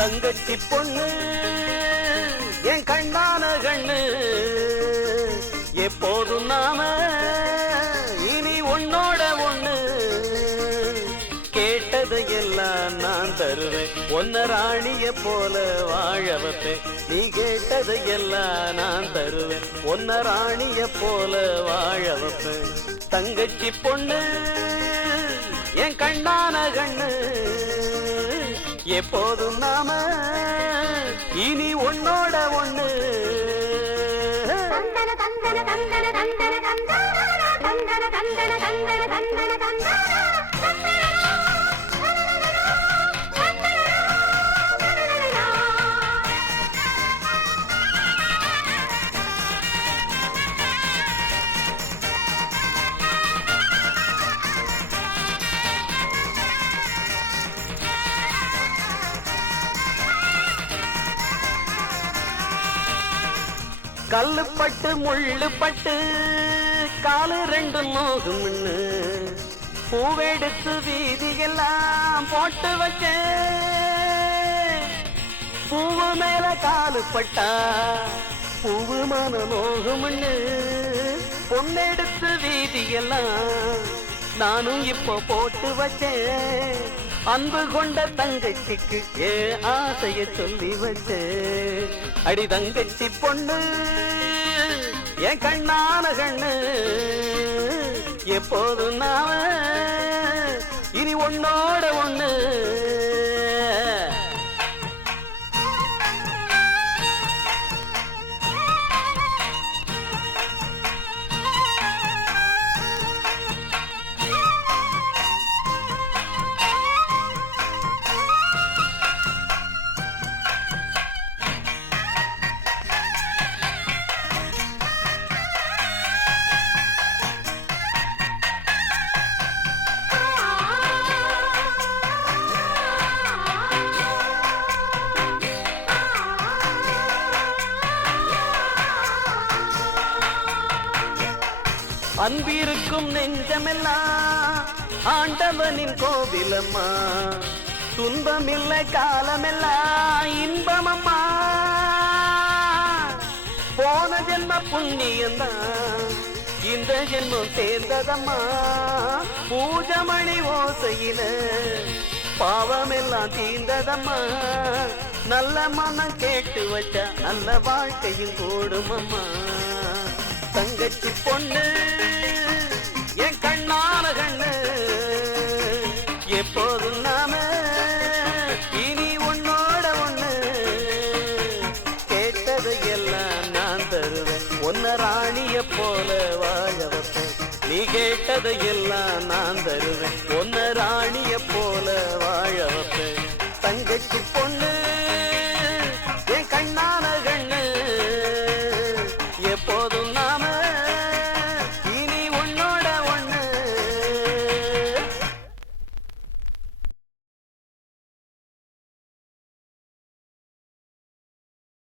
தங்கச்சி பொண்ணு என் கண்ணான கண்ணு எப்போதும் நாம இனி உன்னோட ஒண்ணு கேட்டதையெல்லாம் நான் தருவேன் ஒன்ன ராணிய போல வாழ வைப்பேன் நீ கேட்டதையெல்லாம் நான் தருவேன் ஒன்ன ராணிய போல வாழ வைப்பேன் தங்கச்சி பொண்ணு என் கண்ணான கண்ணு எப்போதும் நாம இனி உன்னோட ஒண்ணு தந்தன தந்தன தந்தன தந்தன தந்தன தந்தன தந்தன தந்தன தந்தன தந்தன கல்லு பட்டு முள்ளு பட்டு காலு ரெண்டு நோகும்னு பூவெடுத்து வீதியெல்லாம் போட்டு வச்சேன் பூவு மேல காலு பட்டா பூவு மன நோகும்னு பொண்ணெடுத்து வீதியெல்லாம் நானும் இப்போ போட்டு வச்சேன் அன்பு கொண்ட தங்கச்சிக்கு ஏ ஆசைய சொல்லி வச்சேன் அடி தங்கச்சி பொண்ணு என் கண்ணான கண்ணு எப்போதும் நாம இனி ஒன்னோட ஒண்ணு அன்பிருக்கும் நெஞ்சமெல்லாம் ஆண்டவனின் கோவிலம்மா துன்பமில்லை காலமெல்லாம் இன்பமம்மா போன ஜென்ம புண்ணியம்தான் இந்த ஜென்மம் சேர்ந்ததம்மா பூஜமணி ஓசையில பாவமெல்லாம் தீர்ந்ததம்மா நல்ல மனம் கேட்டு வச்ச நல்ல வாழ்க்கையும் கூடுமம்மா தங்கச்சி பொண்ணு என் கண்ணான கண்ணு எப்போதும் நாம இனி உன்னோட ஒண்ணு கேட்டதையெல்லாம் நான் தருவேன் ஒன்ன ராணிய போல வாழ வைப்பேன் நீ கேட்டதையெல்லாம் நான் தருவேன் ஒன்ன ராணிய போல வாழ வைப்பேன் தங்கச்சி பொண்ணு